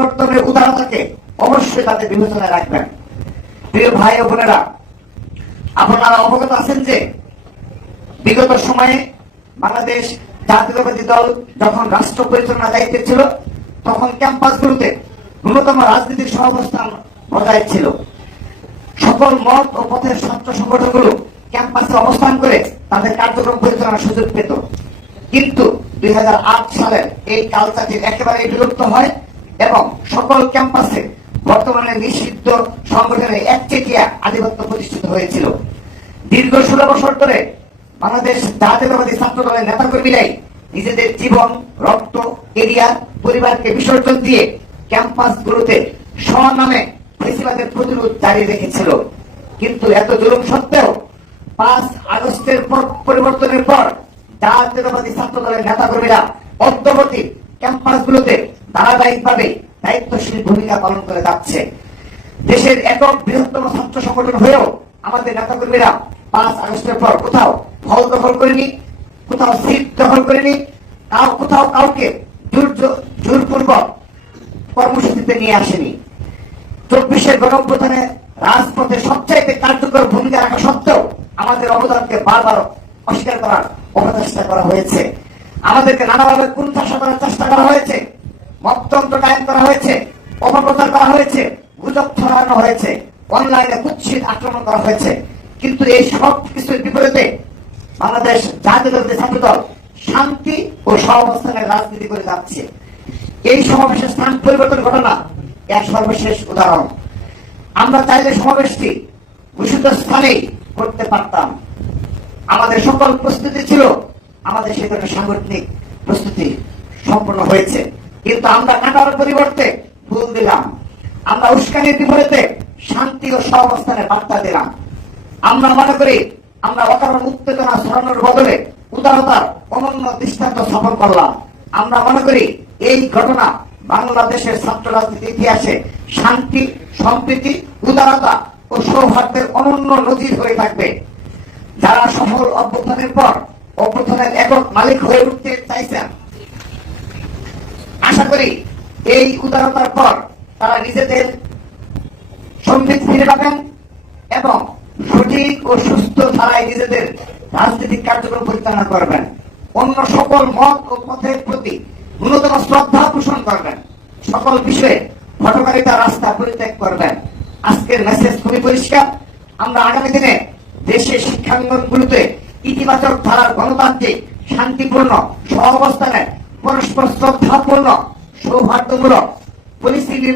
পরিবর্তনের উদারতাকে অবশ্যই তাদের বিবেচনায় রাখবেন। প্রিয় ভাই ও বোনেরা, আপনারা অবগত আছেন যে বিগত সময়ে বাংলাদেশ জাতীয়তাবাদী দল যখন রাষ্ট্র পরিচালনা দায়িত্বে ছিল, তখন ক্যাম্পাসগুলোতে ন্যূনতম রাজনীতির সহাবস্থান বজায় ছিল। সকল মত ও পথের ছাত্র সংগঠনগুলো ক্যাম্পাসে অবস্থান করে তাদের কার্যক্রম পরিচালনার সুযোগ পেত। কিন্তু দুই হাজার আট সালের এই কালচারটি একেবারে বিলুপ্ত হয়। সকল ক্যাম্পাসে বর্তমানে নিষিদ্ধ সংগঠনে একচেটিয়া আধিপত্য প্রতিষ্ঠিত হয়েছিল। দীর্ঘ ষোলো বছর ধরে বাংলাদেশ জাতীয়তাবাদী ছাত্র দলের নেতাকর্মীরাই নিজেদের জীবন, রক্ত এরিয়ার পরিবারকে বিসর্জন দিয়ে ক্যাম্পাসগুলোতে স্বনামে ফেসিবাদের প্রতিরোধ জারি রেখেছিল। কিন্তু এত জুলুম সত্ত্বেও পাঁচ আগস্টের পর পরিবর্তনের পর জাতীয়তাবাদী ছাত্র দলের নেতাকর্মীরা অদ্যবধি ক্যাম্পাসগুলোতে ধারাবাহিকভাবে দায়িত্বশীল ভূমিকা পালন করে যাচ্ছে। দেশের একক বৃহত্তম ছাত্র সংগঠন হয়েও আমাদের নেতাকর্মীরা পাঁচ আগস্টের পর কোথাও ফল দখল করেনি, কোথাও সিট দখল করেনি, কাউ কোথাও কাউকে জোরপূর্বক কর্মসূচিতে নিয়ে আসেনি। চব্বিশের গণঅভ্যুত্থানে রাজপথে সবচাইতে কার্যকর ভূমিকা রাখা সত্ত্বেও আমাদের অবদানকে বারবার অস্বীকার করার অপচেষ্টা করা হয়েছে। আমাদেরকে নানাভাবে কুণ্ঠাসা করার চেষ্টা করা হয়েছে। মতন্ত্র কায়েম করা হয়েছে, অপপ্রচার করা হয়েছে, গুজব ছড়ানো হয়েছে, অনলাইনে কুৎসিত আক্রমণ করা হয়েছে। কিন্তু এই সব কিছুর বিপরীতে বাংলাদেশ জাতীয়তাবাদী ছাত্র দল শান্তি ও সহাবস্থানের রাজনীতি করে যাচ্ছে। এই সমাবেশের স্থান পরিবর্তন ঘটনা এক সর্বশেষ উদাহরণ। আমরা চাইলে সমাবেশটি ঘোষিত স্থানেই করতে পারতাম। আমাদের সকল প্রস্তুতি ছিল, আমাদের সে ধরনের সাংগঠনিক প্রস্তুতি সম্পন্ন হয়েছে। কিন্তু আমরা কাটার পরিবর্তে ভুল দিলাম। আমরা উস্কানির বিপরীতে শান্তি ও সহাবস্থানের বার্তা দিলাম। আমরা মনে করি, আমরা অকারণ উত্তেজনা ছড়ানোর বদলে উদারতার অনন্য দৃষ্টান্ত স্থাপন করলাম। আমরা মনে করি, এই ঘটনা বাংলাদেশের ছাত্র রাজনীতির ইতিহাসে শান্তি, সম্প্রীতি, উদারতা ও সৌহার্দ্যের অনন্য নজির হয়ে থাকবে। যারা সফল অভ্যুত্থানের পর অভ্যুত্থানের একক মালিক হয়ে উঠতে চাইছেন করি এই উদারতার পর তারা নিজেদের সম্বিত ফিরে পাবেন এবং সঠিক ও সুস্থ ধারায় নিজেদের রাজনৈতিক কার্যক্রম পরিচালনা করবেন। অন্য সকল মত ও পথের প্রতি ন্যূনতম শ্রদ্ধা পোষণ করবেন। সকল বিষয়ে হটকারিতা রাস্তা পরিত্যাগ করবেন। আজকের মেসেজ খুবই পরিষ্কার। আমরা আগামী দিনে দেশের শিক্ষাঙ্গনগুলোতে ইতিবাচক ধারার গণতান্ত্রিক শান্তিপূর্ণ সহ অবস্থানে পরস্পর শ্রদ্ধাপূর্ণ সৌহার্দ্যমূলক পরিস্থিতি